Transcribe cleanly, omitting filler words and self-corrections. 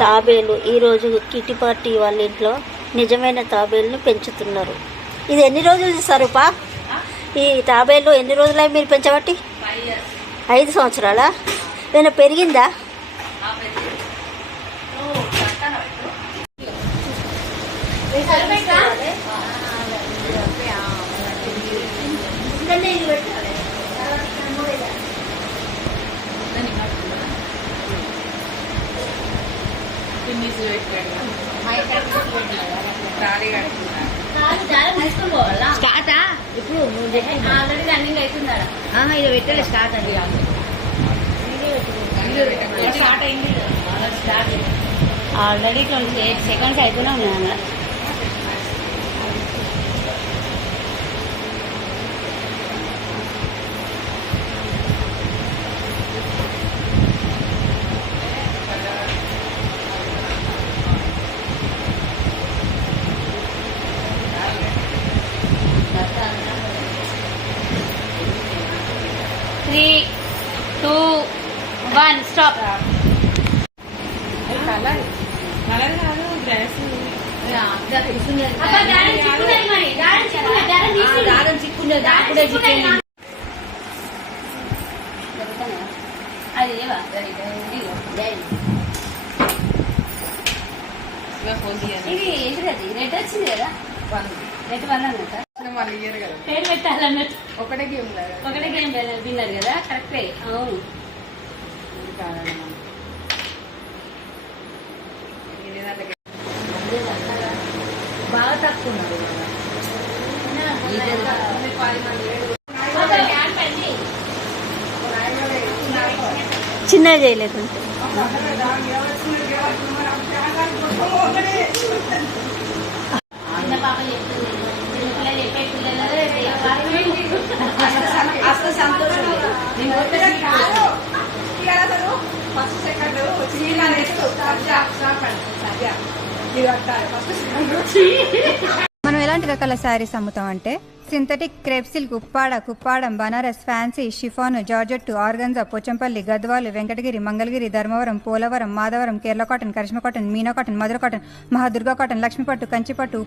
తాబేలు ఈరోజు kitty party వాళ్ళ ఇంట్లో నిజమైన తాబేలును పెంచుతున్నారు. ఇది ఎన్ని రోజులు ఇస్తారు పా? ఈ తాబేలు ఎన్ని రోజులై మీరు పెంచబట్టి? 5 సంవత్సరాలా? ఏమైనా పెరిగిందా? స్టార్టా ఇప్పుడు ఆల్రెడీ రన్నింగ్ అవుతుందా? ఇది పెట్టలే స్టార్ట్ అది స్టార్ట్ అయింది. ఆల్రెడీ 28 సెకండ్స్ అవుతూనే ఉన్నాయి. Three, 2, 1, stop. ఇది ఏంటిది? రెడ్ వచ్చింది కదా, రెడ్ వన్ అన్నట్టు పేరు పెట్టాలన్నట్టు. ఒకటే గేమ్ విన్నారు కదా, కరెక్టే. అవును, బాగా తక్కువ చిన్నగా చేయలేదు. చిన్న పాప చెప్తుంది, చిన్నపిల్లలు చెప్పే పిల్లలు మనం ఎలాంటి రకాల శారీస్ అమ్ముతాం అంటే synthetic, crepe silk, Kuppadam, Banaras, fancy, chiffon, georgette, organza, Pochampally, Gadwal, Venkatagiri, Mangalagiri, Dharmavaram, Polavaram, Madhavaram, Kerala cotton, Karishma cotton, Meena cotton, Madhura cotton, Mahadurga cotton, లక్ష్మీపట్టు, కంచిపట్టు,